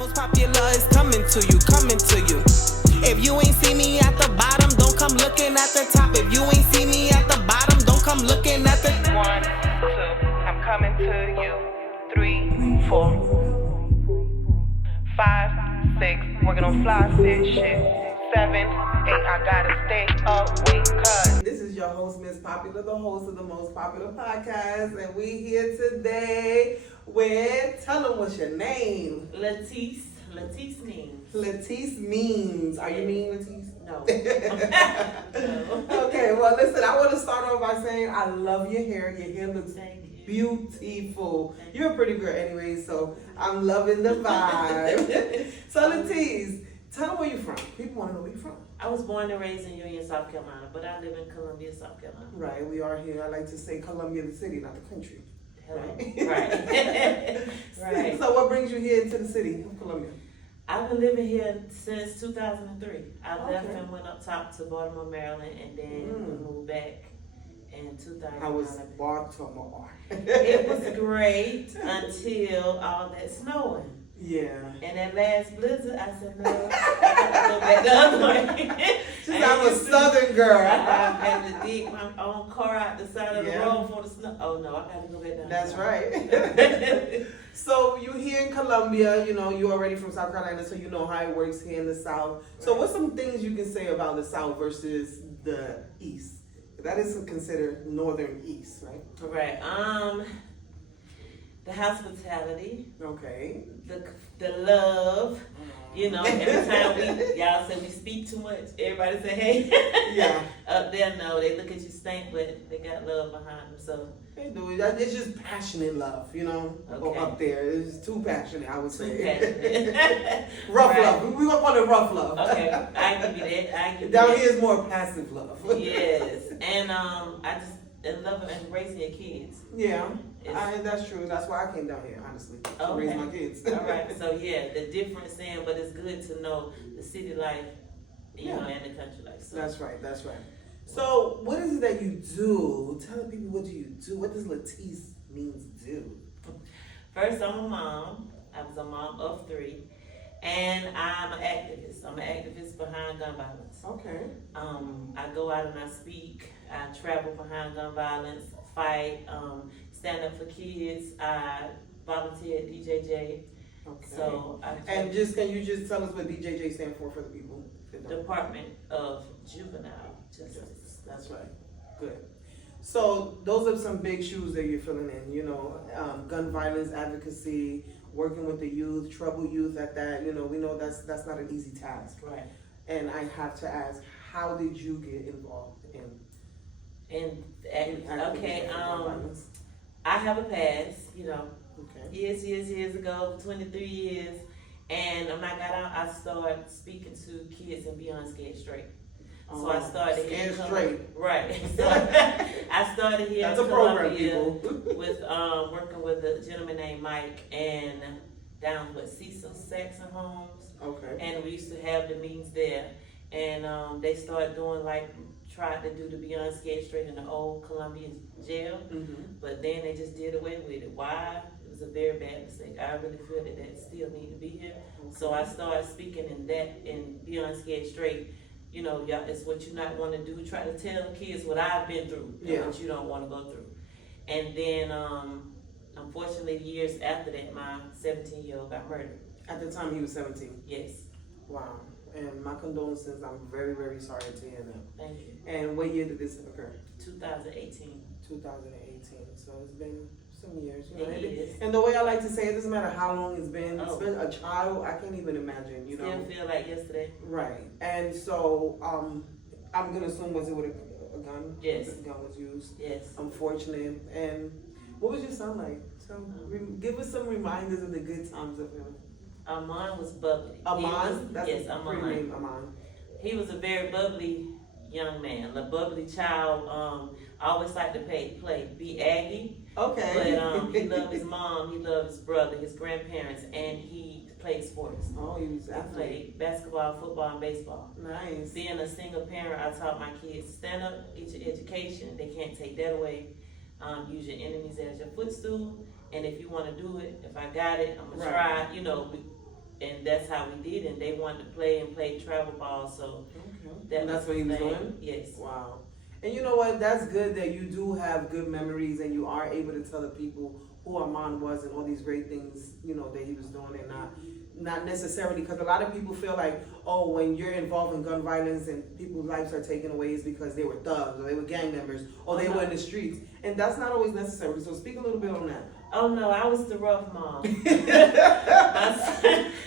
Most popular is coming to you, coming to you. If you ain't see me at the bottom, don't come looking at the top. If you ain't see me at the bottom, don't come looking at the 1, 2, I'm coming to you. 3, 4, 5, 6, working on fly shit. 7, 8, I gotta stay awake, cause this is your host, Miss Popular, the host of the most popular podcast, and we here today with, tell them what's your name. Leteas Means. Leteas Means. Are you mean, Letease? No. No. Okay, well listen, I want to start off by saying I love your hair. Your hair looks beautiful. You're a pretty girl anyway, so I'm loving the vibe. So Letease, tell them where you're from. People want to know where you're from. I was born and raised in Union, South Carolina, but I live in Columbia, South Carolina. Right, we are here. I like to say Columbia, the city, not the country. Hello. Right. Right. So what brings you here into the city of Columbia? I've been living here since 2003. I left Okay. and went up top to Baltimore, Maryland, and then moved back in 2009. How was Baltimore? It was great until all that snowing. Yeah. And that last blizzard, I said, no, I got to go back the other way. She's I'm a southern girl. I had to dig my own car out the side of the road for the snow. Oh, no, I got to go back down. That's right. So you here in Columbia, you know, you're already from South Carolina, so you know how it works here in the South. So what's some things you can say about the South versus the East? That is considered Northern East, right? Right. The hospitality. Okay. The love. You know, every time y'all say we speak too much, everybody say, hey. Yeah. Up there, no, they look at you stink, but they got love behind them, so. They do. It's just passionate love, you know. Okay. Up there, it's just too passionate, I would Too say. passionate. Rough Right. love. We want to rough love. Okay, I give you that. Down here is more passive love. Yes, and I just love embracing your kids. Yeah, that's true. That's why I came down here, honestly, to raise my kids. All right. So yeah, the difference in, but it's good to know the city life, you know, and the country life. So. That's right. That's right. So, what is it that you do? Tell the people, what do you do? What does Leteas Means do? First, I'm a mom. I was a mom of 3, and I'm an activist. I'm an activist behind gun violence. Okay. I go out and I speak. I travel behind gun violence, fight, stand up for kids. I volunteer at DJJ. Okay. So can you just tell us what DJJ stands for the people? Department of Juvenile Justice. That's right. Good. So those are some big shoes that you're filling in. You know, gun violence advocacy, working with the youth, troubled youth at that. You know, we know that's not an easy task. Right. And I have to ask, how did you get involved in Okay. violence? I have a past. You know, Okay. years ago, 23 years, and when I got out, I started speaking to kids and Beyond Scared Straight. So I started Scared Straight. Right. So I started here That's in a program, Columbia people. with working with a gentleman named Mike and down with Cecil Saxon Homes. Okay. And we used to have the meetings there. And they started doing tried to do the Beyond Scared Straight in the old Columbia jail. Mm-hmm. But then they just did away with it. Why? It was a very bad mistake. I really feel that still need to be here. Okay. So I started speaking in Beyond Scared Straight. You know, y'all, it's what you not want to do. Try to tell kids what I've been through and what you don't want to go through. And then, unfortunately, years after that, my 17-year-old got murdered. At the time, he was 17. Yes. Wow. And my condolences. I'm very, very sorry to hear that. Thank you. And what year did this occur? 2018. 2018. So it's been some years. You know? It is. And the way I like to say it, doesn't matter how long it's been. Oh. It's been a child. I can't even imagine. You know. Still feel like yesterday. Right. And so I'm gonna assume was it with a gun? Yes. The gun was used. Yes. Unfortunate. And what was your son like? So give us some reminders of the good times of him. Amon was bubbly. Amon? Yes, Amon. Name, Amon. He was a very bubbly young man, a bubbly child. Always liked to play, be Aggie. Okay. But he loved his mom, he loved his brother, his grandparents, and he played sports. Oh, he was He athlete. played basketball, football, and baseball. Nice. Being a single parent, I taught my kids, stand up, get your education. They can't take that away. Use your enemies as your footstool. And if you want to do it, if I got it, I'm going to try. You know, and that's how we did it. And they wanted to play and play travel ball, so And that's what he was doing? Yes. Wow. And you know what? That's good that you do have good memories and you are able to tell the people who Amon was and all these great things, you know, that he was doing, and not necessarily, because a lot of people feel like, oh, when you're involved in gun violence and people's lives are taken away, it's because they were thugs or they were gang members or they were in the streets. And that's not always necessary. So speak a little bit on that. Oh no, I was the rough mom.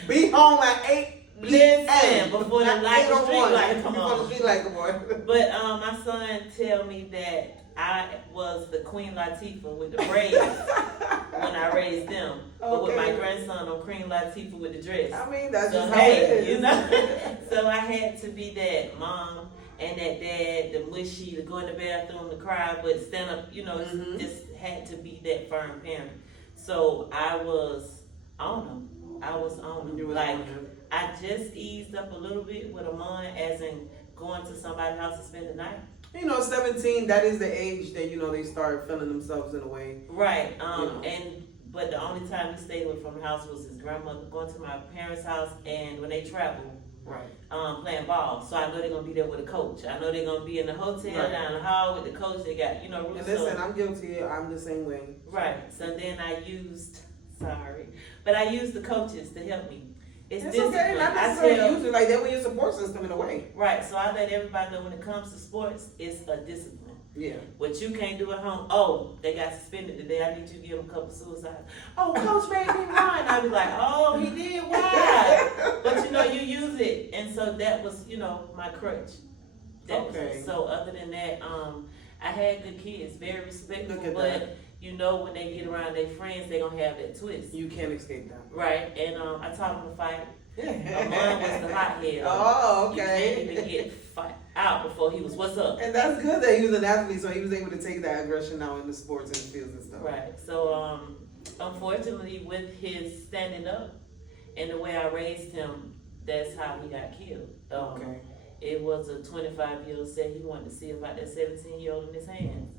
Be home at 8. Listen, before the light, the street light come Before the on. street light come on. But my son tell me that I was the Queen Latifah with the braids when I raised them. But with my grandson, I'm Queen Latifah with the dress. I mean, that's So just how it is. you know. So I had to be that mom and that dad, the mushy, to go in the bathroom to cry, but stand up, you know, just had to be that firm parent. So I was on them. I was on them. Like, I just eased up a little bit with Amon, as in going to somebody's house to spend the night. You know, 17, that is the age that, you know, they start feeling themselves in a way. Right. But the only time he stayed away from the house was his grandmother going to my parents' house, and when they travel, playing ball. So I know they're gonna be there with a coach. I know they're gonna be in the hotel down the hall with the coach. They got, you know, and listen, I'm guilty. I'm the same way. Right. So then I used the coaches to help me. It's okay, not necessarily use it like that with your support system in a way. Right. So I let everybody know when it comes to sports, it's a discipline. Yeah. What you can't do at home. Oh, they got suspended today. I need you to give them a couple suicides. Oh, coach made me run. I'd be like, oh, he did. Why? But you know, you use it, and so that was, you know, my crutch. So other than that, I had good kids, very respectful. But you know, when they get around their friends, they gonna have that twist. You can't escape that. Right. And I taught them to fight. Amon was the hothead. Oh, okay. You can't even get fight out before he was, what's up? And that's good that he was an athlete, so he was able to take that aggression out in the sports and the fields and stuff. Right. So, unfortunately, with his standing up and the way I raised him, that's how he got killed. It was a 25-year-old said he wanted to see about that 17-year-old in his hands.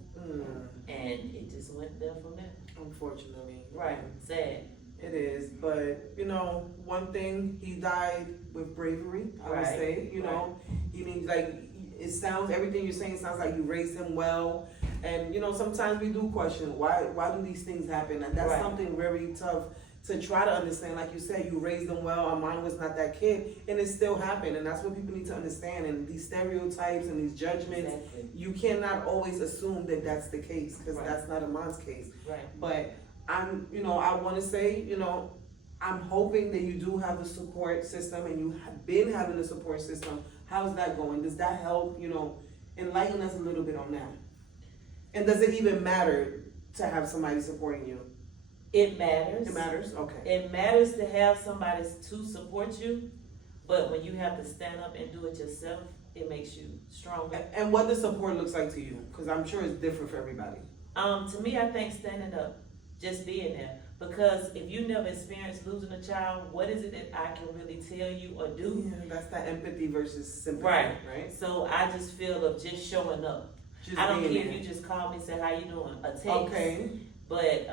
And it just went there from there. Unfortunately. Right. Sad. It is, but you know, one thing, he died with bravery, I would say. You know, he means, like, it sounds, everything you're saying sounds like you raised him well. And you know, sometimes we do question why do these things happen, and that's something very tough to try to understand. Like you said, you raised them well. Amon was not that kid, and it still happened, and that's what people need to understand. And these stereotypes and these judgments, you cannot always assume that that's the case, because that's not Amon's case. But I'm, you know, I want to say, you know, I'm hoping that you do have the support system, and you have been having the support system. How's that going? Does that help? You know, enlighten us a little bit on that. And does it even matter to have somebody supporting you? It matters. It matters? Okay. It matters to have somebody to support you, but when you have to stand up and do it yourself, it makes you stronger. And what the support looks like to you? Because I'm sure it's different for everybody. To me, I think standing up, just being there. Because if you never experienced losing a child, what is it that I can really tell you or do? Yeah, that's that empathy versus sympathy, right? So I just feel of just showing up. I don't care if you just call me and say, how you doing? A text. Okay. But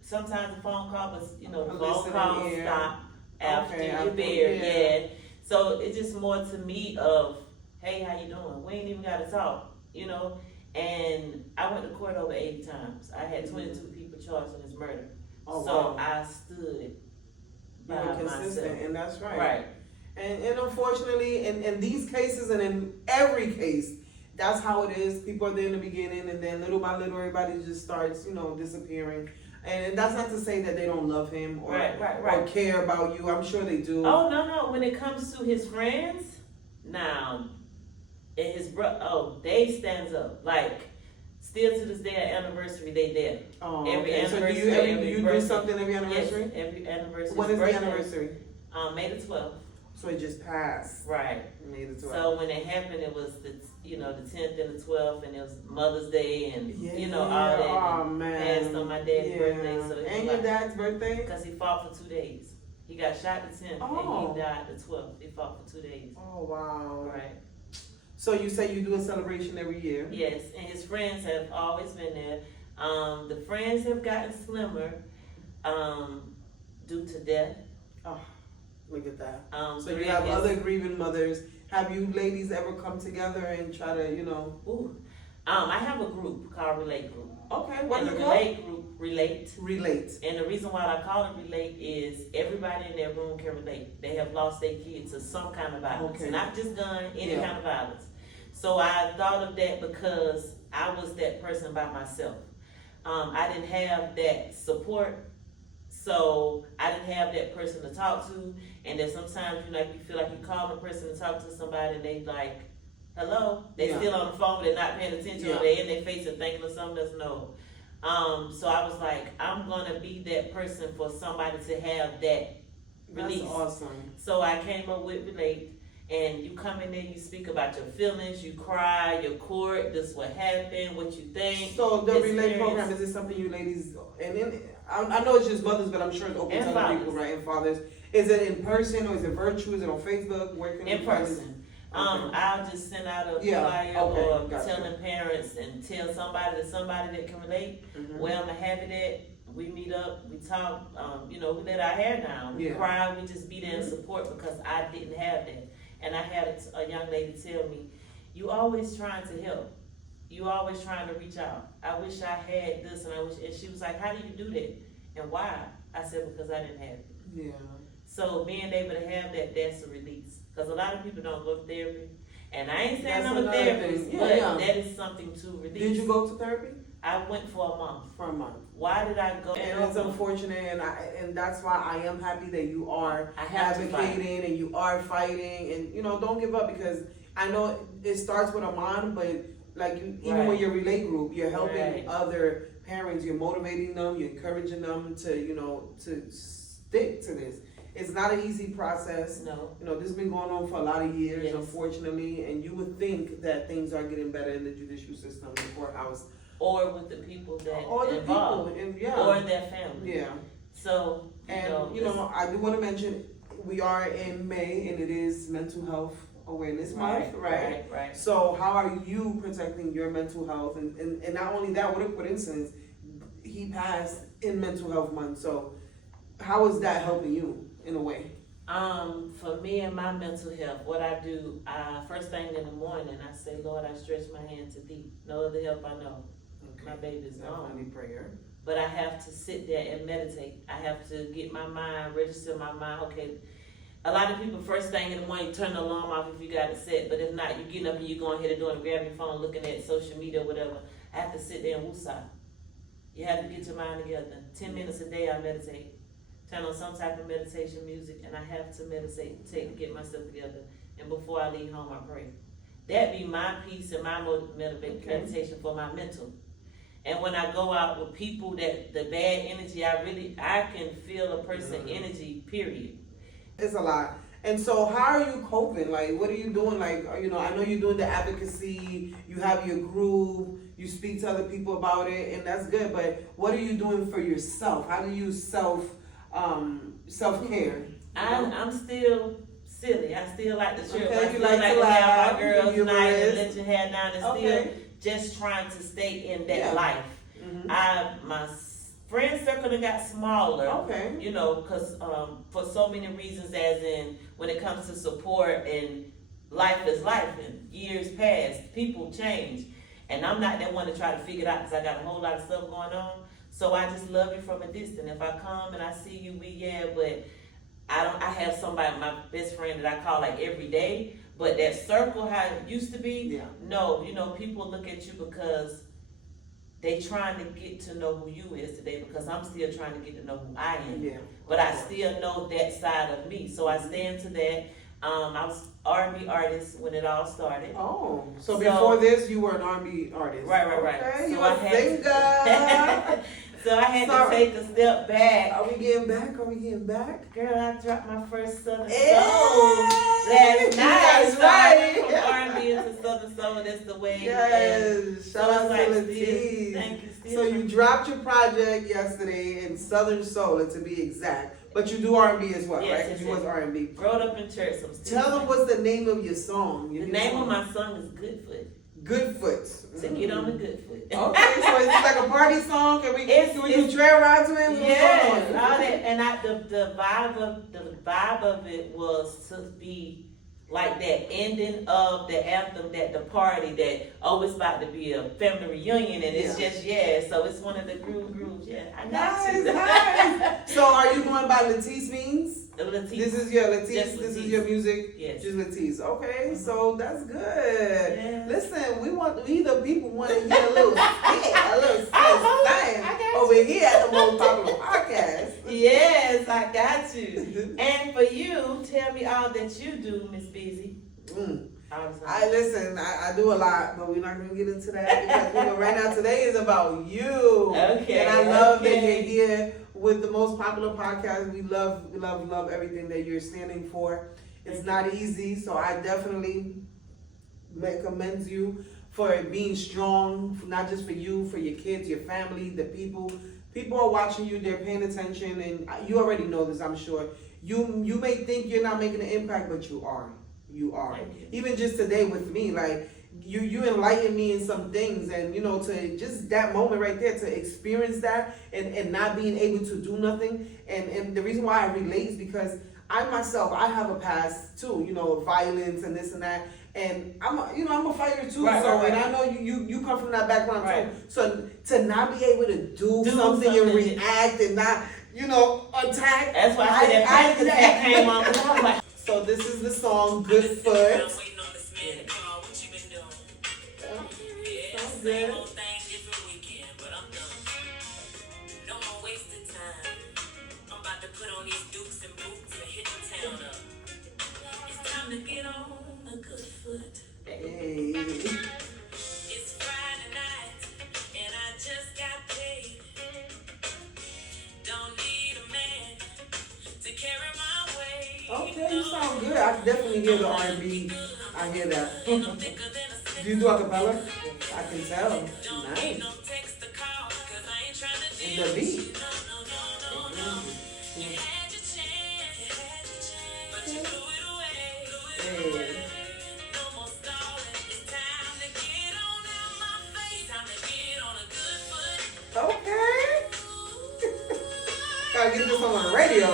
sometimes the phone call was, you know, the phone call stop after you're there. Yeah. So it's just more to me of, hey, how you doing? We ain't even got to talk, you know? And I went to court over 80 times. I had 22 people charged in this murder. So I stood by myself. And that's right. Right. And unfortunately, in these cases and in every case, that's how it is. People are there in the beginning, and then little by little, everybody just starts, you know, disappearing. And that's not to say that they don't love him or care about you. I'm sure they do. Oh, no. When it comes to his friends, now, and his brother, Dave stands up. Like, still to this day, at anniversary, they there. Every anniversary. So do you do something every anniversary? Yes, every anniversary. When is the anniversary? May the 12th. So it just passed. Right. May the 12th. So when it happened, it was the 10th and the 12th, and it was Mother's Day, and all that. Oh man. Passed on my dad's birthday. So and your dad's birthday? Because he fought for 2 days. He got shot the 10th, and he died the 12th. He fought for 2 days. Oh wow. Right. So you say you do a celebration every year? Yes, and his friends have always been there. The friends have gotten slimmer due to death. Look at that. So you Greg have is- other grieving mothers. Have you ladies ever come together and try to, Ooh. I have a group called Relate Group. Okay, what And is the it called? Relate Group, Relate. Relate. And the reason why I call it Relate is everybody in their room can relate. They have lost their kids to some kind of violence. Okay. Not just gun, any Yeah. kind of violence. So I thought of that because I was that person by myself. I didn't have that support. So I didn't have that person to talk to. And then sometimes you feel like you call a person to talk to somebody and they like, hello? They Yeah. still on the phone, they're not paying attention, Yeah. or they're in their face and thinking of something that's no. So I was like, I'm gonna be that person for somebody to have that release. That's awesome. So I came up with Relate, and you come in there, you speak about your feelings, you cry, your court, this what happened, what you think. So the Relate experience. program, is it something you ladies, and then, I know it's just mothers, but I'm sure it's open And to other fathers. people, right, and fathers. Is it in person or is it virtual? Is it on Facebook? Where can In you find it? person. Okay. I'll just send out a Yeah, flyer okay, or gotcha. telling parents and tell somebody that can relate. Mhm. Where I'm happy that we meet up, we talk, we let our hair down, we Yeah. cry, we just be there and Mhm. support because I didn't have that. And I had a young lady tell me, you always trying to help. You always trying to reach out. I wish I had this and she was like, how do you do that? And why? I said, because I didn't have it. Yeah. So being able to have that, that's a release. Because a lot of people don't go to therapy. And I ain't saying That's I'm a another therapist, thing. Yeah, but yeah. that is something to release. Did you go to therapy? I went for a month. For a month. Why did I go? And it's unfortunate, and that's why I am happy that you are I have to fight. advocating and you are fighting, and don't give up, because I know it starts with Amon, but like even Right. with your Relate group, you're helping Right. other parents, you're motivating them, you're encouraging them to to stick to this. It's not an easy process. No. This has been going on for a lot of years, Yes. unfortunately, and you would think that things are getting better in the judicial system, the courthouse, Or with the people that all the involved. people, and yeah, Or their family. yeah. So, And I do want to mention we are in May and it is Mental Health Awareness Month, right? Right. So how are you protecting your mental health? And not only that, what a coincidence, he passed in Mental Health Month. So how is that helping you in a way? For me and my mental health, what I do, first thing in the morning, I say, Lord, I stretch my hand to thee. No other help I know. My baby's gone. Definitely prayer. But I have to sit there and meditate. I have to get my mind, register my mind. Okay, a lot of people, first thing in the morning, turn the alarm off if you got it set. But if not, you getting up and you going ahead and doing, grab your phone, looking at social media or whatever. I have to sit there and woosah. You have to get your mind together. 10 minutes a day I meditate. Turn on some type of meditation music, and I have to meditate to get myself together. And before I leave home, I pray. That be my peace and my meditation for my mental. And when I go out with people that the bad energy, I can feel a person's energy, period. It's a lot. And so how are you coping? Like, what are you doing? Like, I know you're doing the advocacy, you have your group, you speak to other people about it, and that's good, but what are you doing for yourself? How do you self-care? I'm still silly. I still like to trip. Okay, I you still like like to to have laugh, my girls' you're night and humorous. let your hair down and Okay. still just trying to stay in that Yeah. life. Mhm. My friend circle done got smaller. Okay. Because for so many reasons, as in when it comes to support and life is life, and years pass, people change, and I'm not that one to try to figure it out because I got a whole lot of stuff going on. So I just love you from a distance. If I come and I see you, but I have somebody, my best friend that I call like every day, but that circle how it used to be, Yeah. no, people look at you because they trying to get to know who you is today, because I'm still trying to get to know who I am. Yeah. But I still know that side of me. So I stand to that. I was R&B artist when it all started. Oh, so So- before this, you were an R&B artist. Right. Okay, So you I a had singer. So I had Sorry. to take a step back. Are we getting back? Girl, I dropped my first Southern Yeah. Soul last night. That's So I went right. from R&B into Southern Soul. That's the way. Yes, shout out to Letease. Thank you. So you dropped your project yesterday in Southern Soul, to be exact. But you do R&B as well, Yes, right? Because yes, you was yes. R&B. Growed up in church. So I'm still Tell them what's the name of your song. the name of my song is Good Foot. Good Foot. To get on the good foot. Okay, so is this like a party song? Can we do trail rides to it? Yeah, all that, and the vibe of it was to be like that ending of the anthem, that the party that it's about to be a family reunion, and it's just so it's one of the grooves. Yeah, I got you. Nice. So are you going by Leteas Means? Letease. This is your Letease. Just This is Letease. your music. Yes. Just Letease. Okay, so that's good. Yeah. Listen, we the people want to hear a little spit I got over here at the most popular podcast. Yes, I got you. And for you, tell me all that you do, Miss Busy. I do a lot, but we're not gonna get into that because right now today is about you. Okay. And I love that you're here with the most popular podcast. We love everything that you're standing for. It's not easy, so I definitely commend you for being strong, not just for you, for your kids, your family, the people. People are watching you, they're paying attention, and you already know this, I'm sure. You may think you're not making an impact, but you are. You are. Even just today with me, like you enlightened me in some things, and to just that moment right there, to experience that and not being able to do nothing. And the reason why I relate is because I myself, I have a past too, violence and this and that. And I'm a fighter too, and I know you come from that background too. So to not be able to do something and react and not, attack. That's why I said that panic attack came on. I was like, so this is the song Good Foot. Sounds good. Hey. It's Friday night and I just got paid. Don't need a man to carry my weight. Okay, you sound good. I definitely hear the R&B. I hear that. Do you do acapella? I can tell. Nice. And the beat. Hey. Okay. Gotta get this on the radio.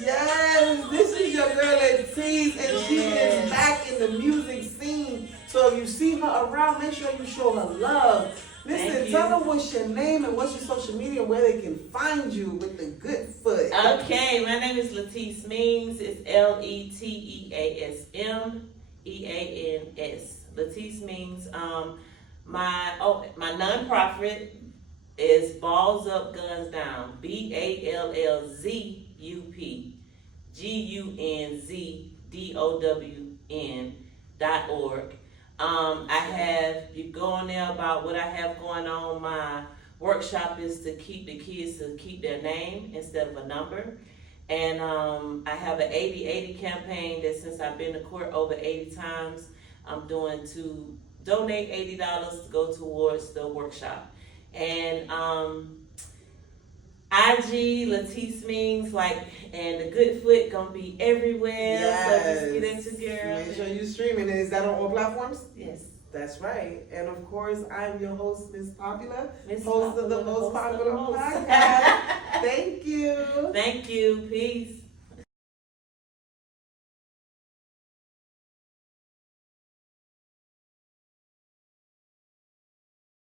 Yes, this is your girl Letease, and she is back in the music scene. So if you see her around, make sure you show her love. Listen, tell them what's your name and what's your social media, where they can find you with the Good Foot. Okay, my name is Leteas Means. It's LeteasMeans. Leteas Means. My nonprofit is Ballz Up, Gunz Down. BALLZUPGUNZDOWN.org. You go on there about what I have going on. My workshop is to keep the kids to keep their name instead of a number. And I have an 80-80 campaign that since I've been to court over 80 times, I'm doing to donate $80 to go towards the workshop. And IG, Leteas Means, and the Good Foot gonna be everywhere. Yes. So just get into girl. Make sure you streaming. Is that on all platforms? Yes. That's right. And of course, I'm your host, Miss Popular, Miss host of the Popular, most host of popular the most. podcast. Thank you. Thank you. Peace.